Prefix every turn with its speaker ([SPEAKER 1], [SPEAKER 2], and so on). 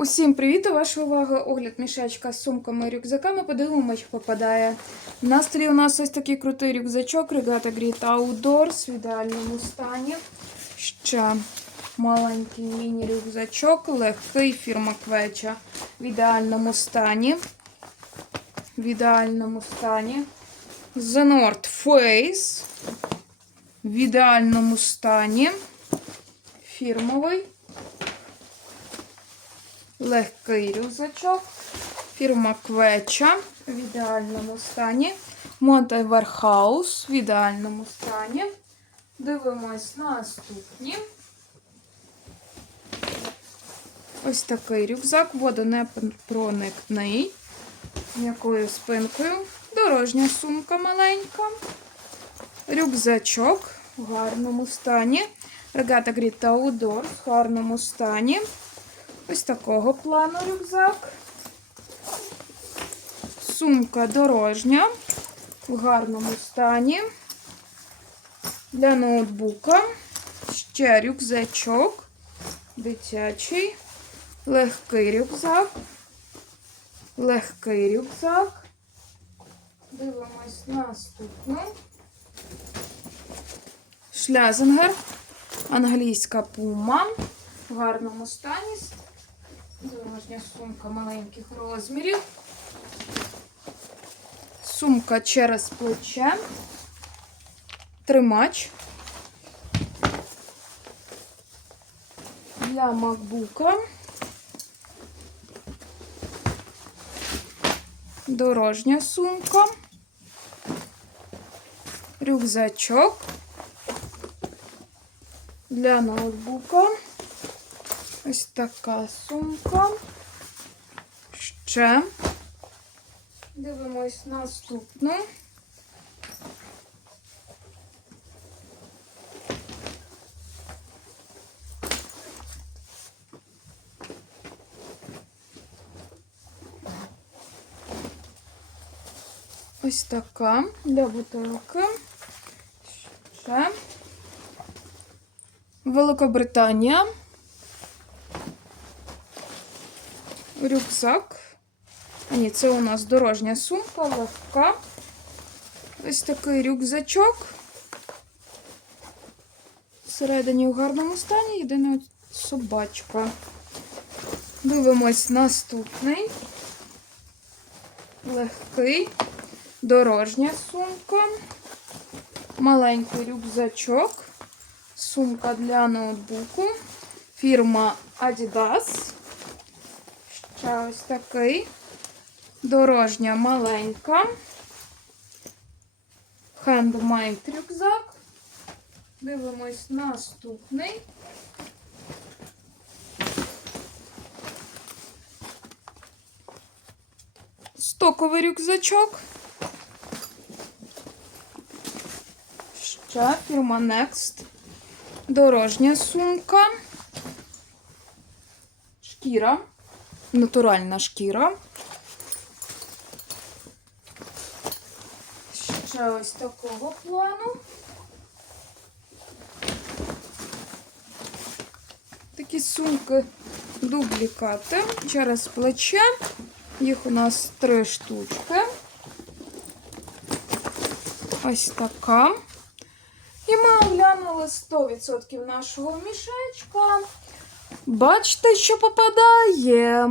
[SPEAKER 1] Усім привіт! До вашої уваги огляд мішечка з сумками і рюкзаками. Подивимось, що попадає. На столі у нас ось такий крутий рюкзачок Regatta Grid Outdoors в ідеальному стані. Ще маленький міні-рюкзачок, легкий фірма Квеча в ідеальному стані. В ідеальному стані. The North Face в ідеальному стані. Фірмовий. Легкий рюкзачок. Фірма Квеча в ідеальному стані. Монте Верхаус в ідеальному стані. Дивимось наступні. Ось такий рюкзак, водонепроникний. М'якою спинкою. Дорожня сумка маленька. Рюкзачок в гарному стані. Регата Grid Outdoor в гарному стані. Ось такого плану рюкзак. Сумка дорожня в гарному стані. Для ноутбука. Ще рюкзачок. Дитячий. Легкий рюкзак. Легкий рюкзак. Дивимось наступну. Шлязенгер. Англійська пума. В гарному стані. Дорожня сумка маленьких розмірів. Сумка через плече. Тримач. Для макбука. Дорожня сумка. Рюкзачок. Для ноутбука. Ось така сумка. Ще. Дивимось наступну. Ось така для бутилки. Ще. Великобританія. Рюкзак. Ні, це у нас дорожня сумка, легка. Ось такий рюкзачок. Всередині у гарному стані єдина собачка. Дивимось наступний. Легкий. Дорожня сумка. Маленький рюкзачок. Сумка для ноутбуку. Фірма Adidas. Ще ось такий. Дорожня маленька. Handmade рюкзак. Дивимось наступний. Стоковий рюкзачок. Ще фірма Next. Дорожня сумка. Шкіра. Натуральна шкіра. Ще ось такого плану. Такі сумки дублікати через плече. Їх у нас три штучки. Ось така. І ми оглянули 100% нашого мішечка. Бачите, що попадає.